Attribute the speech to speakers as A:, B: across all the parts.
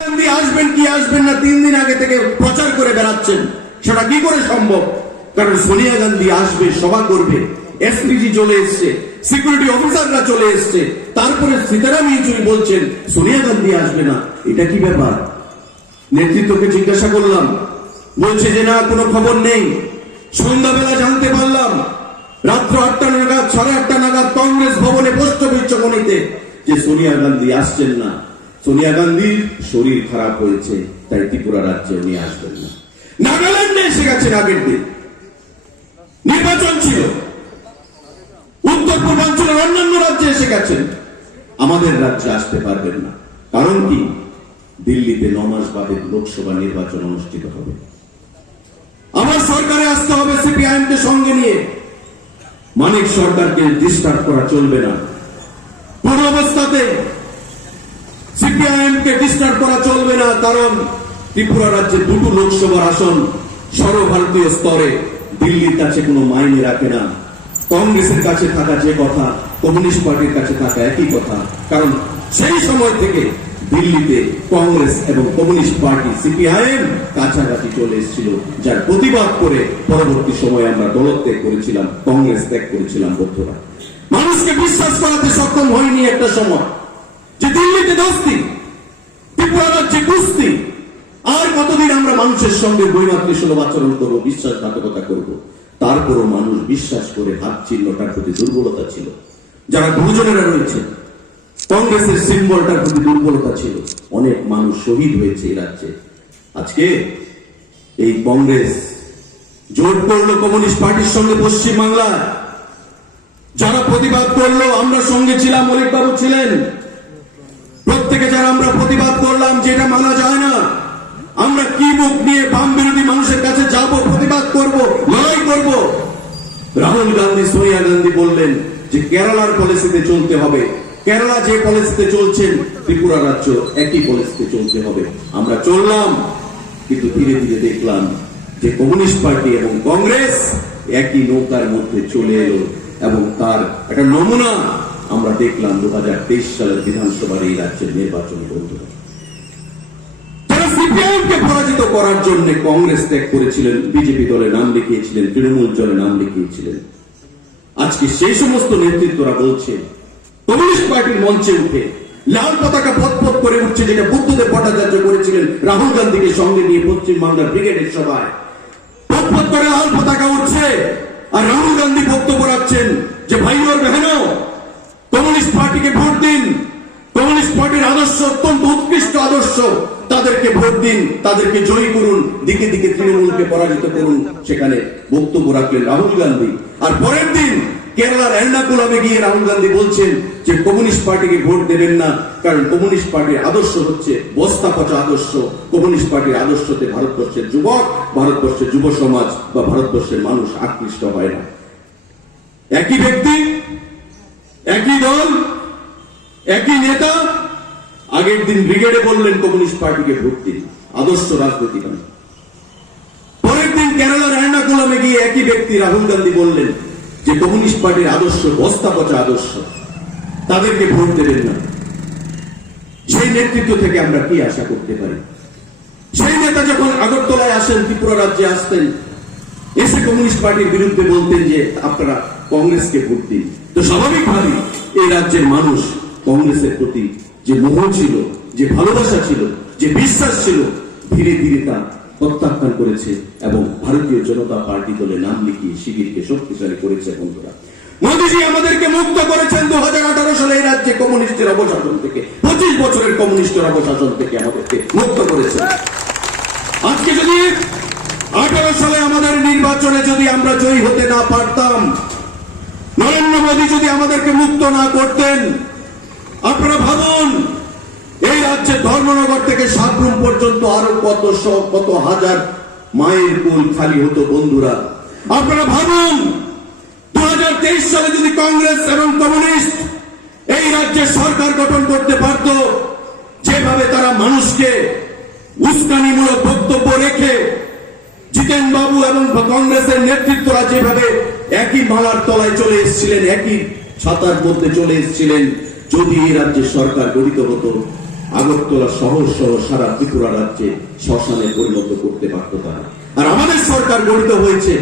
A: গান্ধী আসবেন কি আসবেন না, তিন দিন আগে থেকে প্রচার করে বেড়াচ্ছেন। সেটা কি করে সম্ভব? কারণ সোনিয়া গান্ধী আসবে, সভা করবে এসপিজি চলে এসছে সিকিউরিটি অফিসাররা চলে এসছে। তারপরে সীতারাম ইয়েচুরি বলছেন, সোনিয়া গান্ধী আসবে না। এটা কি ব্যাপার? নেতৃত্বকে জিজ্ঞাসা করলাম, বলছে যে না, কোনো খবর নেই। সন্ধ্যাবেলা জানতে পারলাম, রাত্র আটটা নাগাদ, সাড়ে আটটা নাগাদ কংগ্রেস ভবনে পোস্ট বিচ্ছকনিতে যে সোনিয়া গান্ধী আসছেন না। সোনিয়া গান্ধীর শরীর খারাপ হয়েছে, তাই ত্রিপুরা রাজ্যে উনি আসবেন না। নাগাল্যান্ডে এসে গেছেন আগের দিন। নির্বাচন ছিল। উত্তর পূর্বাঞ্চলের অন্যান্য রাজ্যে এসে গেছেন। আমাদের রাজ্যে আসতে পারবেন না। কারণ কি? দিল্লিতে ন মাস বাদে লোকসভা নির্বাচন অনুষ্ঠিত হবে। আমার সরকারে আসতে হবে সিপিআইএম কে সঙ্গে নিয়ে। মানিক সরকারকে ডিস্টার্ব করা চলবে না কোন অবস্থাতে ডিস্টার্ব করা চলবে না, কারণ ত্রিপুরা রাজ্যে দুটো লোকসভার আসন সর্বভারতীয় স্তরে। দিল্লির কাছে কোনো মাইনে রাখে না। কংগ্রেসের কাছে থাকা যে কথা, কমিউনিস্ট পার্টির কাছে থাকা একই কথা। কারণ সেই সময় থেকে দিল্লিতে কংগ্রেস এবং কমিউনিস্ট পার্টি, সিপিআইএম কাছাকাছি চলে এসেছিল, যার প্রতিবাদ করে পরবর্তী সময়ে আমরা দলত্যাগ করেছিলাম, কংগ্রেস ত্যাগ করেছিলাম বন্ধুরা মানুষকে বিশ্বাস করাতে সক্ষম হয়নি একটা সময়, যে দিল্লিতে দোস্তি ত্রিপুরা রাজ্যে কুস্তি আর কতদিন আমরা মানুষের সঙ্গে বৈমাত্রী সুলভ আচরণ করব বিশ্বাসঘাতকতা করব। তারপরও মানুষ বিশ্বাস করে হাত চিহ্নটার প্রতি দুর্বলতা ছিল। যারা গুরুজনেরা রয়েছে কংগ্রেসের সিম্বলটার প্রতি দুর্বলতা ছিল। অনেক মানুষ শহীদ হয়েছে এই রাজ্যে। আজকে এই কংগ্রেস জোট করল কমিউনিস্ট পার্টির সঙ্গে পশ্চিম বাংলায় যারা প্রতিবাদ করল, আমরা সঙ্গে ছিলাম মলিক বাবু ছিলেন। প্রত্যেকে যারা আমরা প্রতিবাদ করলাম, যেটা মানা যায় না। মুখ নিয়ে বাম বিরোধী মানুষের কাছে যাব, প্রতিবাদ করব, লড়াই করব। রাহুল গান্ধী, সোনিয়া গান্ধী বললেন যে কেরালার পলিসিতে চলতে হবে। কেরালা যে পলিসিতে চলছেন, ত্রিপুরা রাজ্য একই পলিসিতে চলতে হবে। আমরা চললাম, কিন্তু ধীরে ধীরে দেখলাম যে কমিউনিস্ট পার্টি এবং কংগ্রেস একই নৌকার মধ্যে চলে এলো এবং তার একটা নমুনা আমরা দেখলাম দু হাজার তেইশ সালের বিধানসভার এই রাজ্যের নির্বাচন বন্ধুরা যারা পরাজিত করার জন্য কংগ্রেস ত্যাগ করেছিলেন, বিজেপি দলে নাম লিখিয়েছিলেন, তৃণমূল দলে নাম লিখিয়েছিলেন। আজকে সেই সমস্ত নেতৃত্বরা বলছে, কমিউনিস্ট পার্টির মঞ্চে উঠে লাল পতাকা পথ করে উঠছে, যেটা বুদ্ধদেব ভট্টাচার্য করেছিলেন রাহুল গান্ধীকে সঙ্গে নিয়ে পশ্চিম বাংলার ব্রিগেডের সভায়। পথ করে লাল পতাকা উঠছে, আর রাহুল গান্ধী বক্তব্য রাখছেন যে, ভাই ওর বেহেনো কমিউনিস্ট পার্টিকে ভোট দিন। কমিউনিস্ট পার্টির আদর্শ অত্যন্ত উৎকৃষ্ট আদর্শ। তাদেরকে ভোট দিন, তাদেরকে জয়ী করুন, দিকে দিকে তৃণমূলকে পরাজিত করুন। সেখানে বক্তব্য রাখলেন রাহুল গান্ধী। আর পরের দিন কেরালার এর্নাকুলামে গিয়ে রাহুল গান্ধী বলছেন যে কমিউনিস্ট পার্টিকে ভোট দেবেন না, কারণ কমিউনিস্ট পার্টির আদর্শ হচ্ছে বস্তা পচা আদর্শ। কমিউনিস্ট পার্টির আদর্শতে ভারতবর্ষের যুবক, ভারতবর্ষের যুব সমাজ বা ভারতবর্ষের মানুষ আকৃষ্ট হয় না। একই ব্যক্তি, একই দল একই নেতা আগের দিন ব্রিগেডে বললেন, কমিউনিস্ট পার্টিকে ভোট দিন, আদর্শ রাজনীতি নয় পরের দিন কেরালার এর্নাকুলামে গিয়ে একই ব্যক্তি রাহুল গান্ধী বললেন যে কমিউনিস্ট পার্টির আদর্শ, বস্তা পচা আদর্শ, তাদেরকে ভোট দেবেন না। সেই নেতৃত্ব থেকে আমরা কি আশা করতে পারি? সেই নেতা যখন আগরতলায় আসেন, ত্রিপুরা রাজ্যে আসতেন, এসে কমিউনিস্ট পার্টির বিরুদ্ধে বলতেন যে আপনারা কংগ্রেসকে ভোট দিন। তো স্বাভাবিকভাবেই এই রাজ্যের মানুষ কংগ্রেসের প্রতি যে মোহ ছিল, যে ভালোবাসা ছিল, যে বিশ্বাস ছিল, ধীরে ধীরে তা প্রত্যাখ্যান করেছে এবং ভারতীয় জনতা পার্টি দলে নাম লিখিয়ে শিবিরকে শক্তিশালী করেছে বন্ধুরা। মোদীজি আমাদেরকে মুক্ত করেছেন দু সালে এই রাজ্যে কমিউনিস্টের অবশাসন থেকে, পঁচিশ বছরের কমিউনিস্টের অবশাসন থেকে আমাদেরকে মুক্ত করেছেন আজকে যদি আঠারো সালে আমাদের নির্বাচনে যদি আমরা জয়ী হতে না পারতাম, নরেন্দ্র মোদী যদি আমাদেরকে মুক্ত না করতেন আপনারা ভাবুন, এই রাজ্যে ধর্মনগর থেকে সাবরুম পর্যন্ত আরও কত কত হাজার মায়ের কুল খালি হতো বন্ধুরা। আপনারা ভাবুন দুই হাজার তেইশ সালে যদি কংগ্রেস এবং কমিউনিস্ট এই রাজ্যে সরকার গঠন করতে পারত, যেভাবে তারা মানুষকে উস্কানিমূলক বক্তব্য রেখে জিতেন বাবু এবং কংগ্রেসের নেতৃত্বরা যেভাবে একই মালার তলায় চলে এসেছিলেন, একই ছাতার মধ্যে চলে এসেছিলেন যদি এই রাজ্যে সরকার গঠিত হতো, আগরতলা শহর সহ সারা ত্রিপুরা রাজ্যে শ্মশানে পরিণত করতে পারত তারা। আর আমাদের সরকার গঠিত হয়েছে,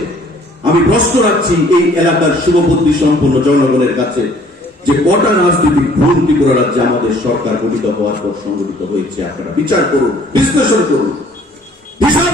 A: আমি প্রশ্ন রাখছি এই এলাকার শুভবুদ্ধি সম্পন্ন জনগণের কাছে যে কটা রাজনৈতিক ভুল ত্রিপুরা রাজ্যে আমাদের সরকার গঠিত হওয়ার পর সংগঠিত হয়েছে। আপনারা বিচার করুন, বিশ্লেষণ করুন। হিসাব